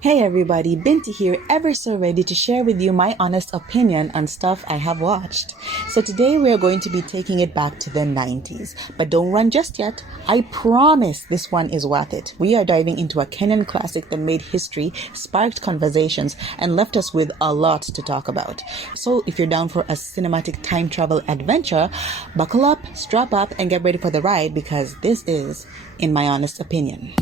Hey everybody, Binti here, ever so ready to share with you my honest opinion on stuff I have watched. So today we are going to be taking it back to the 90s, but don't run just yet. I promise this one is worth it. We are diving into a Kenyan classic that made history, sparked conversations, and left us with a lot to talk about. So if you're down for a cinematic time travel adventure, buckle up, strap up, and get ready for the ride because this is, in my honest opinion.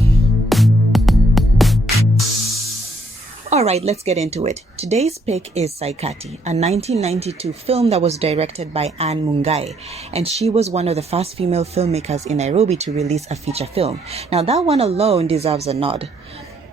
Alright, let's get into it. Today's pick is Saikati, a 1992 film that was directed by Anne Mungai, and she was one of the first female filmmakers in Nairobi to release a feature film. Now that one alone deserves a nod.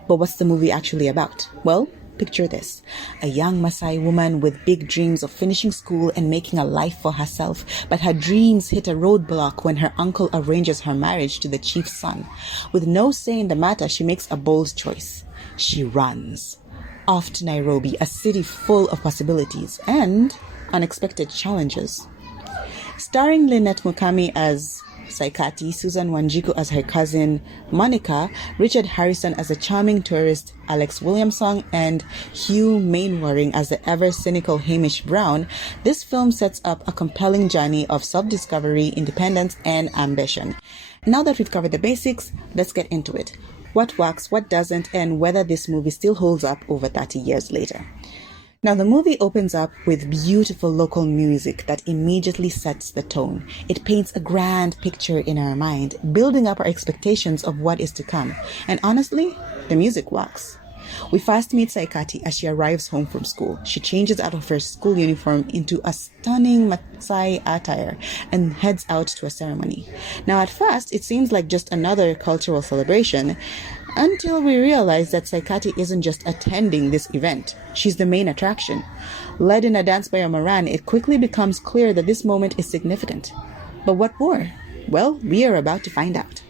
But what's the movie actually about? Well, picture this. A young Maasai woman with big dreams of finishing school and making a life for herself, but her dreams hit a roadblock when her uncle arranges her marriage to the chief's son. With no say in the matter, she makes a bold choice. She runs off to Nairobi, a city full of possibilities and unexpected challenges. Starring Lynette Mukami as Saikati, Susan Wanjiku as her cousin Monica, Richard Harrison as a charming tourist, Alex Williamson, and Hugh Mainwaring as the ever-cynical Hamish Brown, this film sets up a compelling journey of self-discovery, independence, and ambition. Now that we've covered the basics, let's get into it. What works, what doesn't, and whether this movie still holds up over 30 years later. Now, the movie opens up with beautiful local music that immediately sets the tone. It paints a grand picture in our mind, building up our expectations of what is to come. And honestly, the music works. We first meet Saikati as she arrives home from school. She changes out of her school uniform into a stunning Maasai attire and heads out to a ceremony. Now, at first, it seems like just another cultural celebration until we realize that Saikati isn't just attending this event. She's the main attraction. Led in a dance by a Moran, it quickly becomes clear that this moment is significant. But what more? Well, we are about to find out.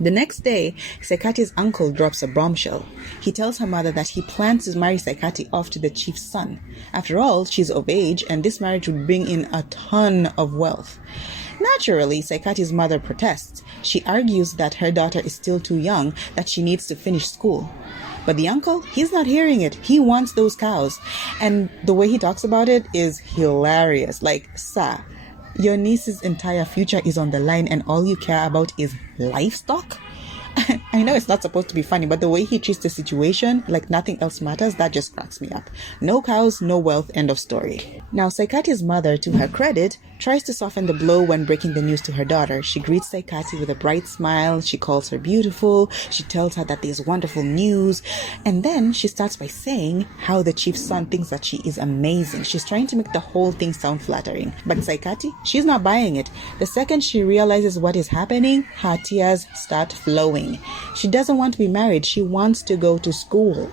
The next day, Saikati's uncle drops a bombshell. He tells her mother that he plans to marry Saikati off to the chief's son. After all, she's of age, and this marriage would bring in a ton of wealth. Naturally, Saikati's mother protests. She argues that her daughter is still too young, that she needs to finish school. But the uncle, he's not hearing it. He wants those cows. And the way he talks about it is hilarious. Like, sir, your niece's entire future is on the line and all you care about is livestock? I know it's not supposed to be funny, but the way he treats the situation like nothing else matters, that just cracks me up. No cows, no wealth, end of story. Now, Saikati's mother, to her credit, tries to soften the blow when breaking the news to her daughter. She greets Saikati with a bright smile. She calls her beautiful. She tells her that there's wonderful news. And then she starts by saying how the chief's son thinks that she is amazing. She's trying to make the whole thing sound flattering. But Saikati, she's not buying it. The second she realizes what is happening, her tears start flowing. She doesn't want to be married. She wants to go to school.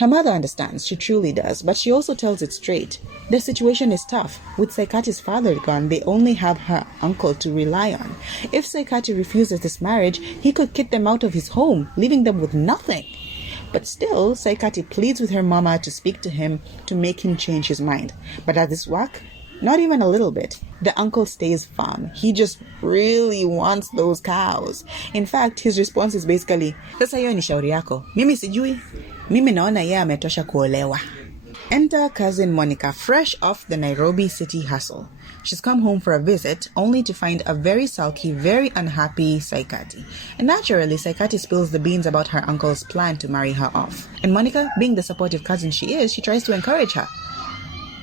Her mother understands, she truly does, but she also tells it straight. The situation is tough. With Saikati's father gone, they only have her uncle to rely on. If Saikati refuses this marriage, he could kick them out of his home, leaving them with nothing. But still, Saikati pleads with her mama to speak to him to make him change his mind. But does this work? Not even a little bit. The uncle stays firm. He just really wants those cows. In fact, his response is basically, sasa hiyo ni shauri yako. Mimi sijui. Mimi naona yeye ametosha kuolewa. Enter cousin Monica, fresh off the Nairobi city hustle. She's come home for a visit, only to find a very sulky, very unhappy Saikati. And naturally, Saikati spills the beans about her uncle's plan to marry her off. And Monica, being the supportive cousin she is, she tries to encourage her.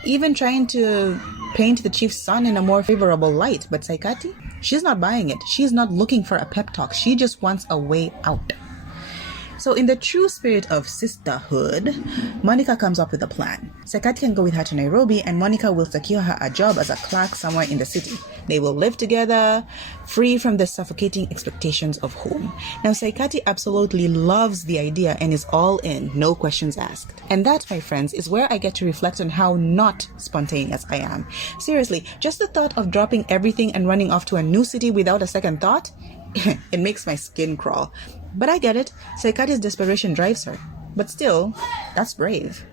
Even trying to paint the chief's son in a more favorable light. But Saikati, she's not buying it. She's not looking for a pep talk. She just wants a way out. So in the true spirit of sisterhood, Monica comes up with a plan. Saikati can go with her to Nairobi and Monica will secure her a job as a clerk somewhere in the city. They will live together, free from the suffocating expectations of home. Now Saikati absolutely loves the idea and is all in, no questions asked. And that, my friends, is where I get to reflect on how not spontaneous I am. Seriously, just the thought of dropping everything and running off to a new city without a second thought, it makes my skin crawl. But I get it. Saikati's desperation drives her. But still, that's brave.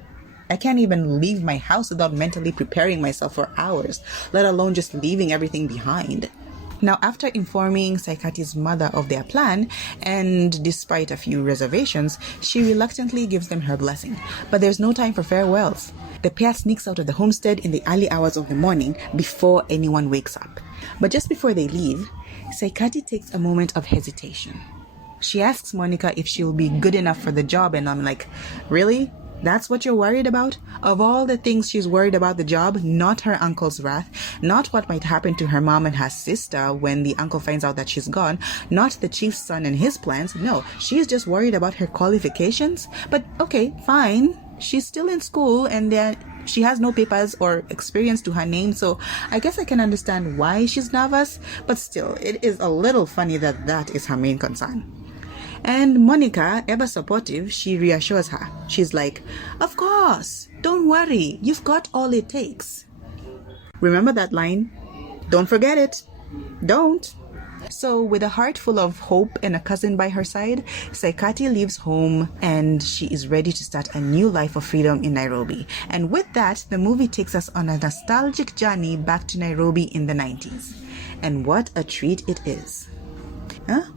I can't even leave my house without mentally preparing myself for hours, let alone just leaving everything behind. Now, after informing Saikati's mother of their plan, and despite a few reservations, she reluctantly gives them her blessing. But there's no time for farewells. The pair sneaks out of the homestead in the early hours of the morning before anyone wakes up. But just before they leave, Saikati takes a moment of hesitation. She asks Monica if she'll be good enough for the job, and I'm like, really? That's what you're worried about? Of all the things she's worried about the job, not her uncle's wrath, not what might happen to her mom and her sister when the uncle finds out that she's gone, not the chief's son and his plans. No, she's just worried about her qualifications. But okay, fine. She's still in school and she has no papers or experience to her name, so I guess I can understand why she's nervous. But still, it is a little funny that is her main concern. And Monica, ever supportive, she reassures her. She's like, of course, don't worry, you've got all it takes. Remember that line? Don't forget it. Don't. So with a heart full of hope and a cousin by her side, Saikati leaves home and she is ready to start a new life of freedom in Nairobi. And with that, the movie takes us on a nostalgic journey back to Nairobi in the 90s. And what a treat it is.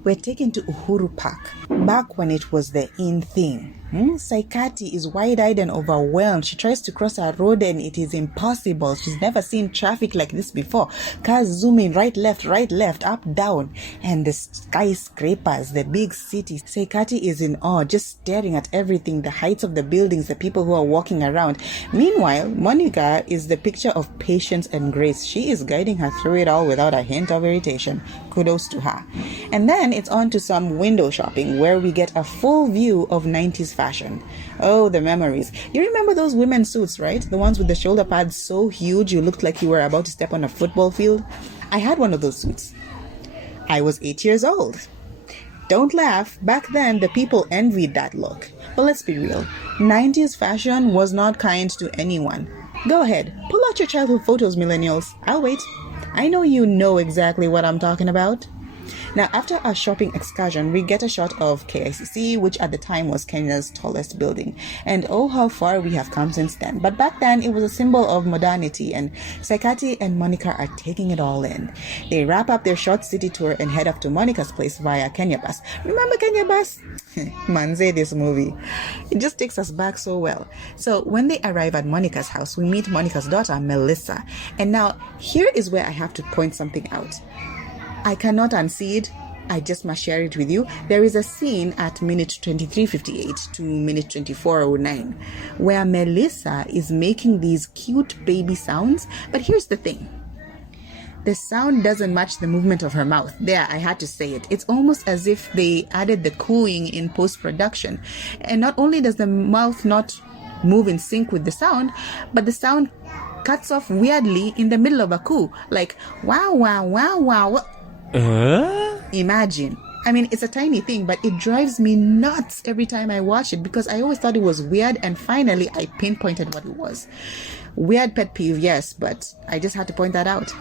We're taken to Uhuru Park, back when it was the in thing. Saikati is wide-eyed and overwhelmed. She tries to cross a road and it is impossible. She's never seen traffic like this before. Cars zooming right, left, up, down. And the skyscrapers, the big city. Saikati is in awe, just staring at everything, the heights of the buildings, the people who are walking around. Meanwhile, Monica is the picture of patience and grace. She is guiding her through it all without a hint of irritation. Kudos to her. And then it's on to some window shopping where we get a full view of 90s fashion. Oh, the memories. You remember those women's suits, right? The ones with the shoulder pads so huge you looked like you were about to step on a football field. I had one of those suits. I was 8 years old. Don't laugh. Back then, the people envied that look. But let's be real. 90s fashion was not kind to anyone. Go ahead. Pull out your childhood photos, millennials. I'll wait. I know you know exactly what I'm talking about. Now, after our shopping excursion, we get a shot of KICC, which at the time was Kenya's tallest building. And oh, how far we have come since then. But back then, it was a symbol of modernity, and Saikati and Monica are taking it all in. They wrap up their short city tour and head up to Monica's place via Kenya bus. Remember Kenya bus? Manze, this movie. It just takes us back so well. So when they arrive at Monica's house, we meet Monica's daughter, Melissa. And now, here is where I have to point something out. I cannot unsee it. I just must share it with you. There is a scene at minute 23:58 to minute 24:09 where Melissa is making these cute baby sounds. But here's the thing. The sound doesn't match the movement of her mouth. There, I had to say it. It's almost as if they added the cooing in post-production. And not only does the mouth not move in sync with the sound, but the sound cuts off weirdly in the middle of a coo. Like, wow, wow, wow, wow. Imagine. I mean, it's a tiny thing, but it drives me nuts every time I watch it because I always thought it was weird, and finally I pinpointed what it was. Weird pet peeve, yes, but I just had to point that out.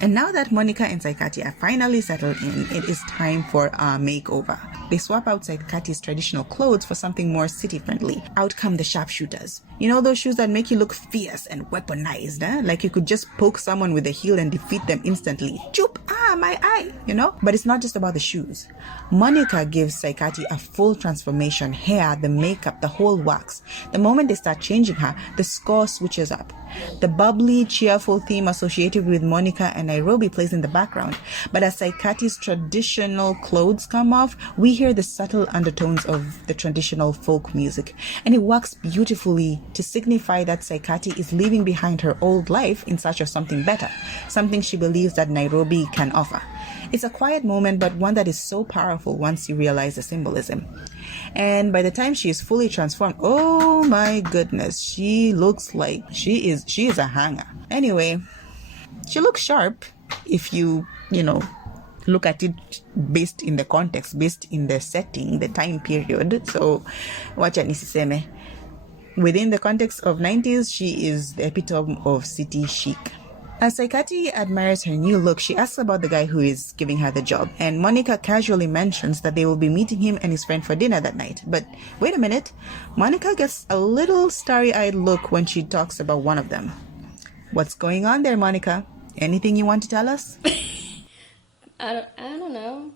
And now that Monica and Saikati are finally settled in, it is time for a makeover. They swap out Saikati's traditional clothes for something more city-friendly. Out come the sharpshooters. You know those shoes that make you look fierce and weaponized, eh? Like you could just poke someone with a heel and defeat them instantly. Choop! Ah, my eye! You know? But it's not just about the shoes. Monica gives Saikati a full transformation. Hair, the makeup, the whole works. The moment they start changing her, the score switches up. The bubbly, cheerful theme associated with Monica and Nairobi plays in the background. But as Saikati's traditional clothes come off, we hear the subtle undertones of the traditional folk music. And it works beautifully to signify that Saikati is leaving behind her old life in search of something better, something she believes that Nairobi can offer. It's a quiet moment, but one that is so powerful once you realize the symbolism. And by the time she is fully transformed, oh my goodness, she looks like she is a hanger. Anyway, she looks sharp if you look at it based in the context, based in the setting, the time period. So, wacha nisiseme. Within the context of 90s, she is the epitome of city chic. As Saikati admires her new look, she asks about the guy who is giving her the job, and Monica casually mentions that they will be meeting him and his friend for dinner that night. But wait a minute, Monica gets a little starry-eyed look when she talks about one of them. What's going on there, Monica? Anything you want to tell us? I don't know.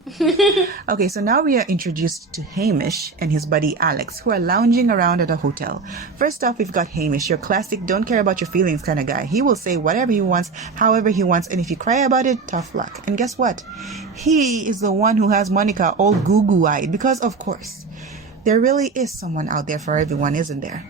Okay, so now we are introduced to Hamish and his buddy Alex, who are lounging around at a hotel. First off, we've got Hamish, your classic don't care about your feelings kind of guy. He will say whatever he wants, however he wants, and if you cry about it, tough luck. And guess what? He is the one who has Monica all goo-goo-eyed because, of course, there really is someone out there for everyone, isn't there?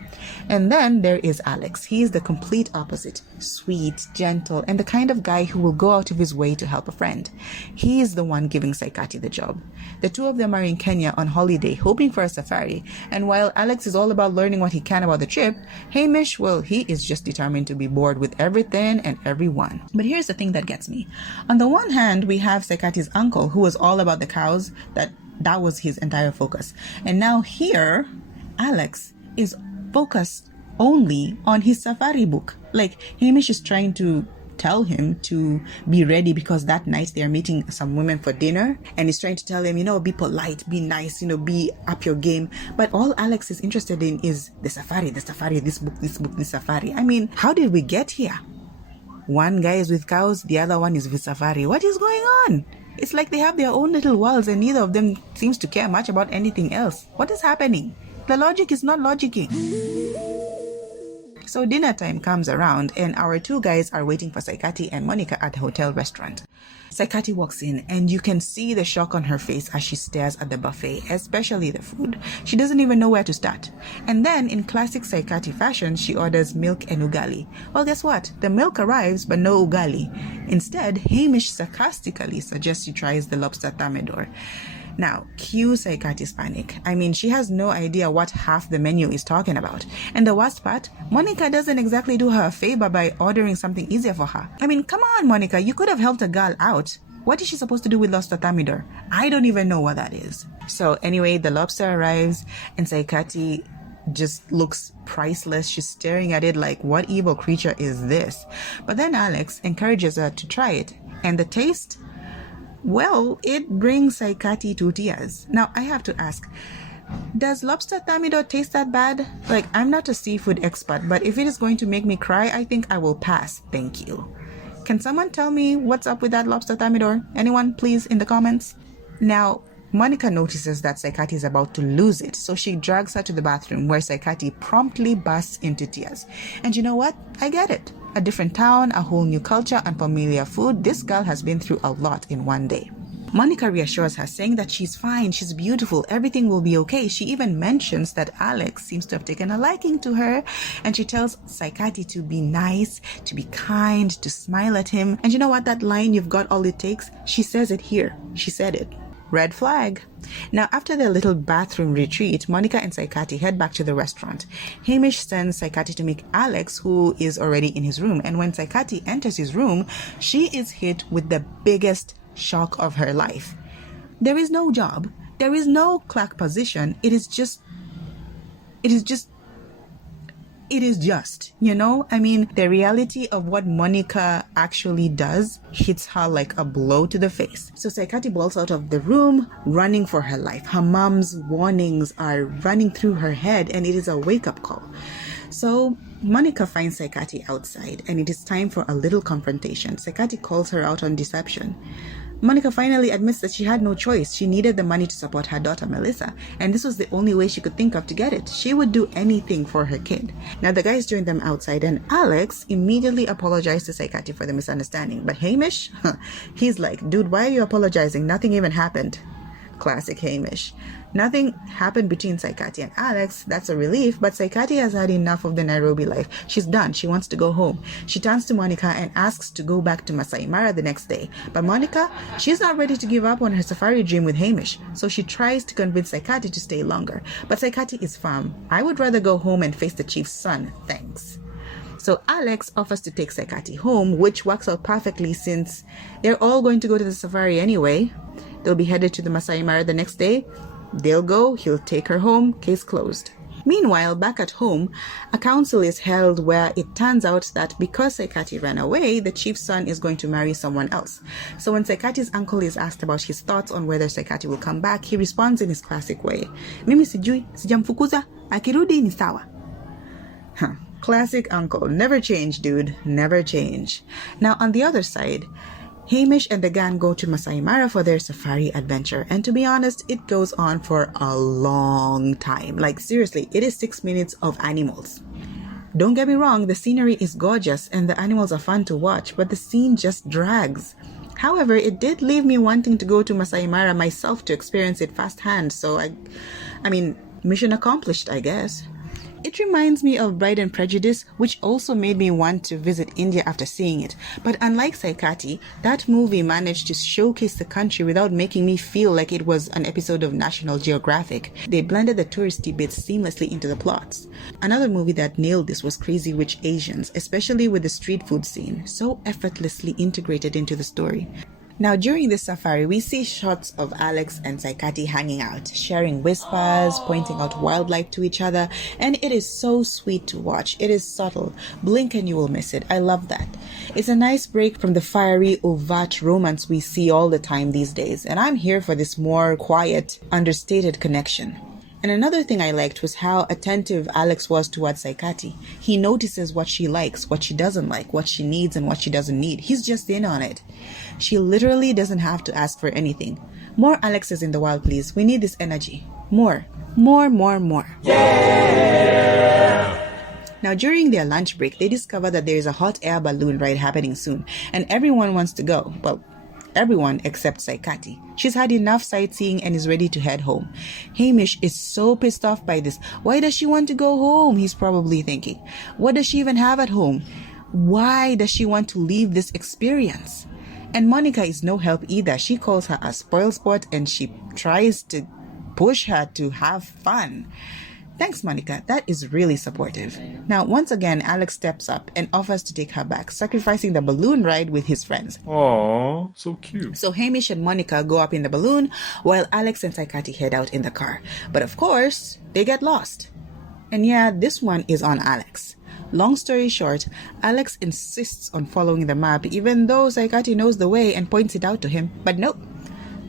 And then there is Alex. He is the complete opposite. Sweet, gentle, and the kind of guy who will go out of his way to help a friend. He is the one giving Saikati the job. The two of them are in Kenya on holiday, hoping for a safari. And while Alex is all about learning what he can about the trip, Hamish, well, he is just determined to be bored with everything and everyone. But here's the thing that gets me. On the one hand, we have Saikati's uncle, who was all about the cows. That was his entire focus. And now here, Alex is focused only on his safari book. Like, Hamish is trying to tell him to be ready because that night they are meeting some women for dinner, and he's trying to tell him, be polite, be nice, be up your game. But all Alex is interested in is the safari, this book, this safari. I mean, how did we get here? One guy is with cows, the other one is with safari. What is going on? It's like they have their own little worlds and neither of them seems to care much about anything else. What is happening? The logic is not logicking. So dinner time comes around and our two guys are waiting for Saikati and Monica at the hotel restaurant. Saikati walks in and you can see the shock on her face as she stares at the buffet, especially the food. She doesn't even know where to start. And then in classic Saikati fashion, she orders milk and ugali. Well, guess what? The milk arrives but no ugali. Instead, Hamish sarcastically suggests she tries the lobster thermidor. Now, cue Saikati's panic. I mean, she has no idea what half the menu is talking about. And the worst part, Monica doesn't exactly do her a favor by ordering something easier for her. I mean, come on, Monica, you could have helped a girl out. What is she supposed to do with lobster thermidor? I don't even know what that is. So anyway, the lobster arrives and Saikati just looks priceless. She's staring at it like, what evil creature is this? But then Alex encourages her to try it. And the taste? Well, it brings Saikati to tears. Now, I have to ask, does lobster thermidor taste that bad? Like, I'm not a seafood expert, but if it is going to make me cry, I think I will pass. Thank you. Can someone tell me what's up with that lobster thermidor? Anyone, please, in the comments? Now, Monica notices that Saikati is about to lose it, so she drags her to the bathroom where Saikati promptly bursts into tears. And you know what? I get it. A different town, a whole new culture, unfamiliar food. This girl has been through a lot in one day. Monica reassures her, saying that she's fine, she's beautiful, everything will be okay. She even mentions that Alex seems to have taken a liking to her, and she tells Saikati to be nice, to be kind, to smile at him. And you know what? That line, you've got all it takes, she says it here. She said it. Red flag. Now, after their little bathroom retreat, Monica and Saikati head back to the restaurant. Hamish sends Saikati to meet Alex, who is already in his room. And when Saikati enters his room, she is hit with the biggest shock of her life. There is no job. There is no clerk position. It is just, I mean, the reality of what Monica actually does hits her like a blow to the face. So Saikati bolts out of the room, running for her life. Her mom's warnings are running through her head, and it is a wake-up call. So Monica finds Saikati outside, and it is time for a little confrontation. Saikati calls her out on deception. Monica finally admits that she had no choice. She needed the money to support her daughter, Melissa, and this was the only way she could think of to get it. She would do anything for her kid. Now, the guys joined them outside, and Alex immediately apologized to Saikati for the misunderstanding. But Hamish, he's like, dude, why are you apologizing? Nothing even happened. Classic Hamish. Nothing happened between Saikati and Alex. That's a relief, but Saikati has had enough of the Nairobi life. She's done. She wants to go home. She turns to Monica and asks to go back to Maasai Mara the next day. But Monica, she's not ready to give up on her safari dream with Hamish, so she tries to convince Saikati to stay longer. But Saikati is firm. I would rather go home and face the chief's son. Thanks. So Alex offers to take Saikati home, which works out perfectly since they're all going to go to the safari anyway. They'll be headed to the Maasai Mara the next day. They'll go, he'll take her home, case closed. Meanwhile, back at home, a council is held where it turns out that because Saikati ran away, the chief's son is going to marry someone else. So when Saikati's uncle is asked about his thoughts on whether Saikati will come back, he responds in his classic way. Mimi sijui, sijamfukuza, akirudi ni sawa. Classic uncle. Never change, dude. Never change. Now, on the other side, Hamish and the gang go to Masai Mara for their safari adventure, and to be honest, it goes on for a long time. Like seriously, it is 6 minutes of animals. Don't get me wrong, the scenery is gorgeous and the animals are fun to watch, but the scene just drags. However, it did leave me wanting to go to Masai Mara myself to experience it firsthand, so I mean, mission accomplished, I guess. It reminds me of Pride and Prejudice, which also made me want to visit India after seeing it. But unlike Saikati, that movie managed to showcase the country without making me feel like it was an episode of National Geographic. They blended the touristy bits seamlessly into the plots. Another movie that nailed this was Crazy Rich Asians, especially with the street food scene, so effortlessly integrated into the story. Now, during this safari, we see shots of Alex and Saikati hanging out, sharing whispers, pointing out wildlife to each other, and it is so sweet to watch. It is subtle. Blink and you will miss it. I love that. It's a nice break from the fiery, overt romance we see all the time these days, and I'm here for this more quiet, understated connection. And another thing I liked was how attentive Alex was towards Saikati. He notices what she likes, what she doesn't like, what she needs and what she doesn't need. He's just in on it. She literally doesn't have to ask for anything. More Alexes in the wild, please. We need this energy. More. Yeah! Now, during their lunch break, they discover that there is a hot air balloon ride happening soon, and everyone wants to go. Well, everyone except Saikati. She's had enough sightseeing and is ready to head home. Hamish is so pissed off by this. Why does she want to go home? He's probably thinking. What does she even have at home? Why does she want to leave this experience? And Monica is no help either. She calls her a spoilsport and she tries to push her to have fun. Thanks, Monica. That is really supportive. Now, once again, Alex steps up and offers to take her back, sacrificing the balloon ride with his friends. Aww, so cute. So Hamish and Monica go up in the balloon while Alex and Saikati head out in the car. But of course, they get lost. And yeah, this one is on Alex. Long story short, Alex insists on following the map even though Saikati knows the way and points it out to him. But no,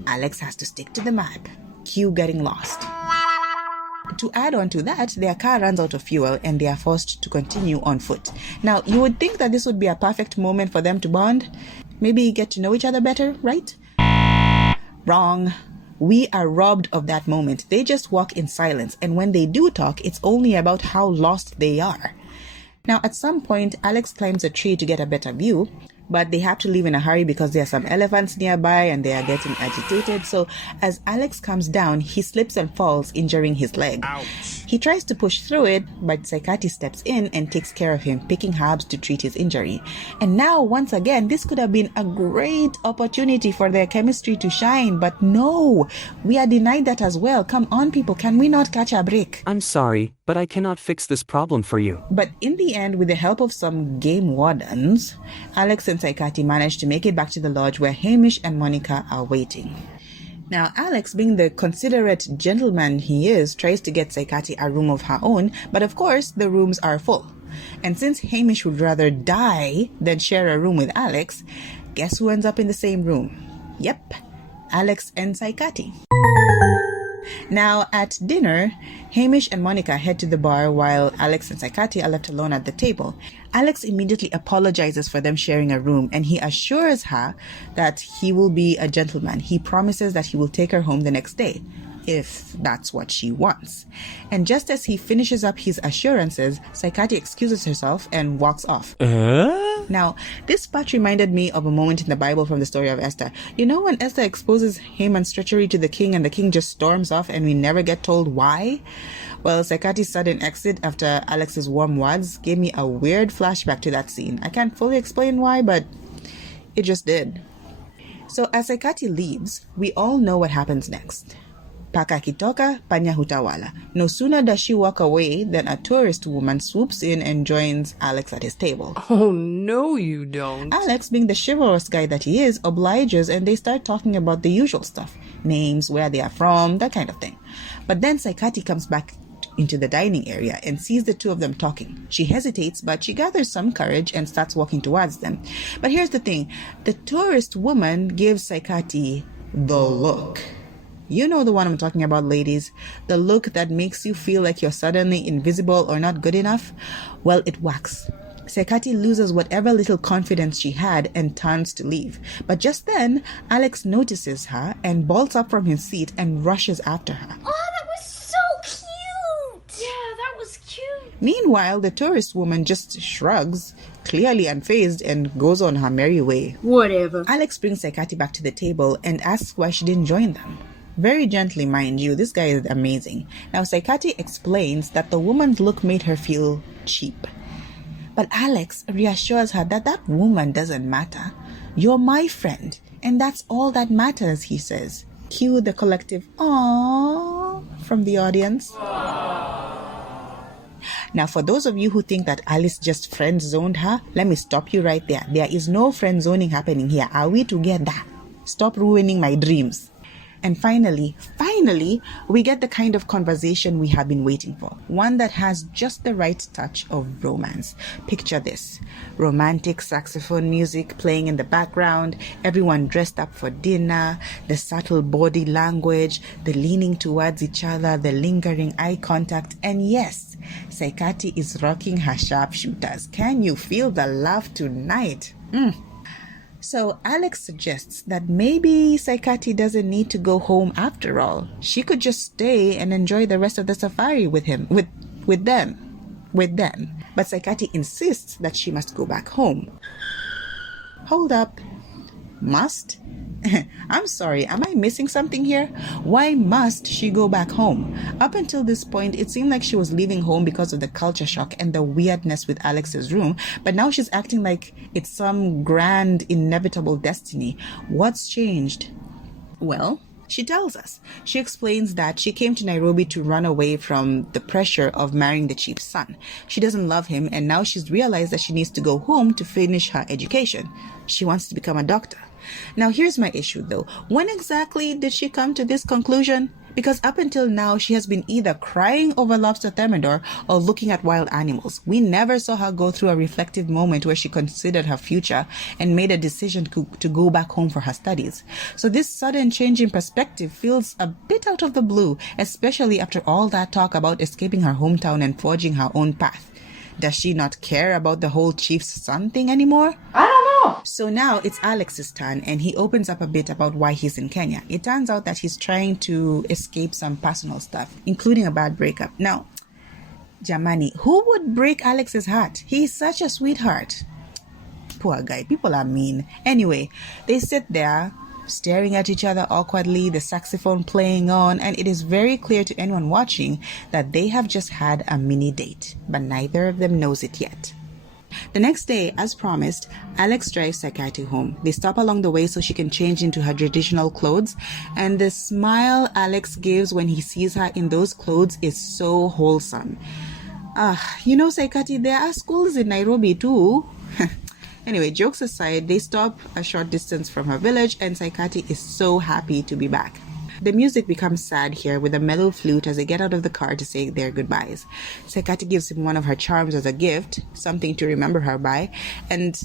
Alex has to stick to the map. Cue getting lost. To add on to that, their car runs out of fuel and they are forced to continue on foot. Now, you would think that this would be a perfect moment for them to bond. Maybe get to know each other better, right? Wrong. We are robbed of that moment. They just walk in silence, and when they do talk, it's only about how lost they are. Now, at some point, Alex climbs a tree to get a better view, but they have to leave in a hurry because there are some elephants nearby and they are getting agitated. So as Alex comes down, he slips and falls, injuring his leg. Ouch. He tries to push through it, but Saikati steps in and takes care of him, picking herbs to treat his injury. And now, once again, this could have been a great opportunity for their chemistry to shine, but no, we are denied that as well. Come on, people, can we not catch a break? I'm sorry, but I cannot fix this problem for you. But in the end, with the help of some game wardens, Alex and Saikati manage to make it back to the lodge where Hamish and Monica are waiting. Now, Alex, being the considerate gentleman he is, tries to get Saikati a room of her own, but of course, the rooms are full. And since Hamish would rather die than share a room with Alex, guess who ends up in the same room? Yep, Alex and Saikati. Now, at dinner, Hamish and Monica head to the bar while Alex and Saikati are left alone at the table. Alex immediately apologizes for them sharing a room and he assures her that he will be a gentleman. He promises that he will take her home the next day, if that's what she wants. And just as he finishes up his assurances, Saikati excuses herself and walks off. Now, this part reminded me of a moment in the Bible from the story of Esther. You know when Esther exposes Haman's treachery to the king and the king just storms off and we never get told why? Well, Saikati's sudden exit after Alex's warm words gave me a weird flashback to that scene. I can't fully explain why, but it just did. So as Saikati leaves, we all know what happens next. Paka kitoka, panya hutawala. No sooner does she walk away than a tourist woman swoops in and joins Alex at his table. Oh, no you don't. Alex, being the chivalrous guy that he is, obliges and they start talking about the usual stuff. Names, where they are from, that kind of thing. But then Saikati comes back into the dining area and sees the two of them talking. She hesitates, but she gathers some courage and starts walking towards them. But here's the thing. The tourist woman gives Saikati the look. You know the one I'm talking about, ladies. The look that makes you feel like you're suddenly invisible or not good enough. Well, it works. Saikati loses whatever little confidence she had and turns to leave. But just then, Alex notices her and bolts up from his seat and rushes after her. Oh, that was so cute! Yeah, that was cute. Meanwhile, the tourist woman just shrugs, clearly unfazed, and goes on her merry way. Whatever. Alex brings Saikati back to the table and asks why she didn't join them. Very gently, mind you, this guy is amazing. Now, Saikati explains that the woman's look made her feel cheap. But Alex reassures her that that woman doesn't matter. You're my friend, and that's all that matters, he says. Cue the collective "aww" from the audience. Now, for those of you who think that Alice just friend-zoned her, let me stop you right there. There is no friend-zoning happening here. Are we together? Stop ruining my dreams. And finally, we get the kind of conversation we have been waiting for. One that has just the right touch of romance. Picture this. Romantic saxophone music playing in the background, everyone dressed up for dinner, the subtle body language, the leaning towards each other, the lingering eye contact, and yes, Saikati is rocking her sharpshooters. Can you feel the love tonight? So Alex suggests that maybe Saikati doesn't need to go home after all. She could just stay and enjoy the rest of the safari with him, with them. But Saikati insists that she must go back home. Hold up. Must? I'm sorry, am I missing something here? Why must she go back home? Up until this point, it seemed like she was leaving home because of the culture shock and the weirdness with Alex's room, but now she's acting like it's some grand, inevitable destiny. What's changed? Well, she tells us. She explains that she came to Nairobi to run away from the pressure of marrying the chief's son. She doesn't love him, and now she's realized that she needs to go home to finish her education. She wants to become a doctor. Now, here's my issue, though. When exactly did she come to this conclusion? Because up until now, she has been either crying over lobster thermidor or looking at wild animals. We never saw her go through a reflective moment where she considered her future and made a decision to go back home for her studies. So this sudden change in perspective feels a bit out of the blue, especially after all that talk about escaping her hometown and forging her own path. Does she not care about the whole chief's son thing anymore? I don't know. So now it's Alex's turn, and he opens up a bit about why he's in Kenya. It turns out that he's trying to escape some personal stuff, including a bad breakup. Now, Jamani, who would break Alex's heart? He's such a sweetheart. Poor guy, people are mean. Anyway, they sit there, staring at each other awkwardly, the saxophone playing on, and it is very clear to anyone watching that they have just had a mini date, but neither of them knows it yet. The next day, as promised, Alex drives Saikati home. They stop along the way so she can change into her traditional clothes, and the smile Alex gives when he sees her in those clothes is so wholesome. Saikati, there are schools in Nairobi too. Anyway, jokes aside, they stop a short distance from her village, and Saikati is so happy to be back. The music becomes sad here with a mellow flute as they get out of the car to say their goodbyes. Saikati gives him one of her charms as a gift, something to remember her by. And,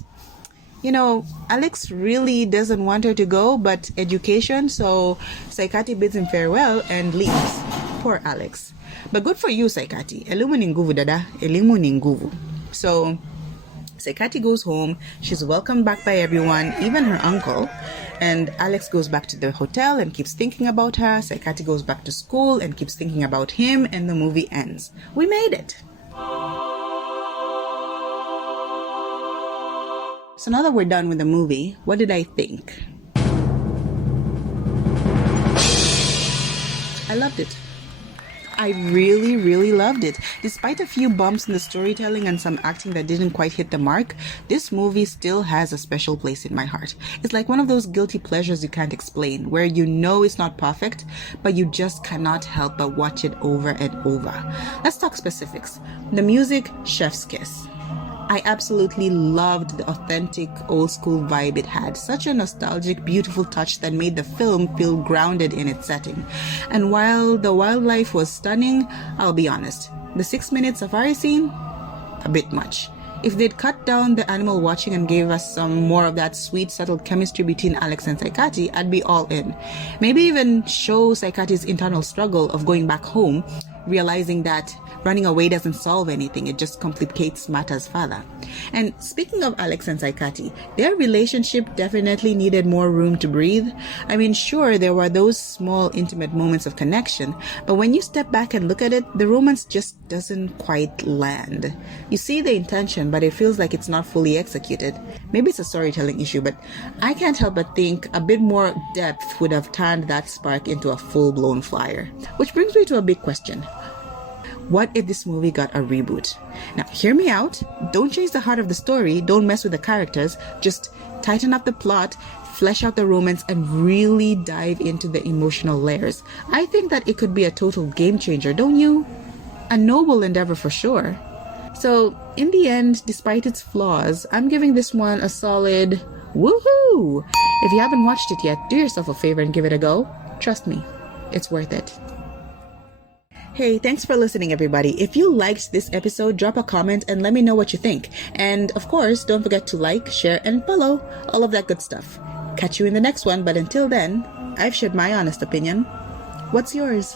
Alex really doesn't want her to go, but education, so Saikati bids him farewell and leaves. Poor Alex. But good for you, Saikati. Elimu ni nguvu, dada. Elimu ni nguvu. So Saikati goes home. She's welcomed back by everyone, even her uncle. And Alex goes back to the hotel and keeps thinking about her. Saikati goes back to school and keeps thinking about him, and the movie ends. We made it. So now that we're done with the movie, what did I think? I loved it. I really, really loved it. Despite a few bumps in the storytelling and some acting that didn't quite hit the mark, this movie still has a special place in my heart. It's like one of those guilty pleasures you can't explain, where you know it's not perfect, but you just cannot help but watch it over and over. Let's talk specifics. The music, chef's kiss. I absolutely loved the authentic old school vibe it had. Such a nostalgic, beautiful touch that made the film feel grounded in its setting. And while the wildlife was stunning, I'll be honest, the 6-minute safari scene, a bit much. If they'd cut down the animal watching and gave us some more of that sweet, subtle chemistry between Alex and Saikati, I'd be all in. Maybe even show Saikati's internal struggle of going back home realizing that running away doesn't solve anything, it just complicates matters further. And speaking of Alex and Saikati, their relationship definitely needed more room to breathe. I mean, sure, there were those small intimate moments of connection, but when you step back and look at it, the romance just doesn't quite land. You see the intention, but it feels like it's not fully executed. Maybe it's a storytelling issue, but I can't help but think a bit more depth would have turned that spark into a full-blown flyer. Which brings me to a big question. What if this movie got a reboot? Now, hear me out. Don't change the heart of the story. Don't mess with the characters. Just tighten up the plot, flesh out the romance, and really dive into the emotional layers. I think that it could be a total game changer, don't you? A noble endeavor for sure. So, in the end, despite its flaws, I'm giving this one a solid woohoo! If you haven't watched it yet, do yourself a favor and give it a go. Trust me, it's worth it. Hey, thanks for listening, everybody. If you liked this episode, drop a comment and let me know what you think. And of course, don't forget to like, share, and follow. All of that good stuff. Catch you in the next one, but until then, I've shared my honest opinion. What's yours?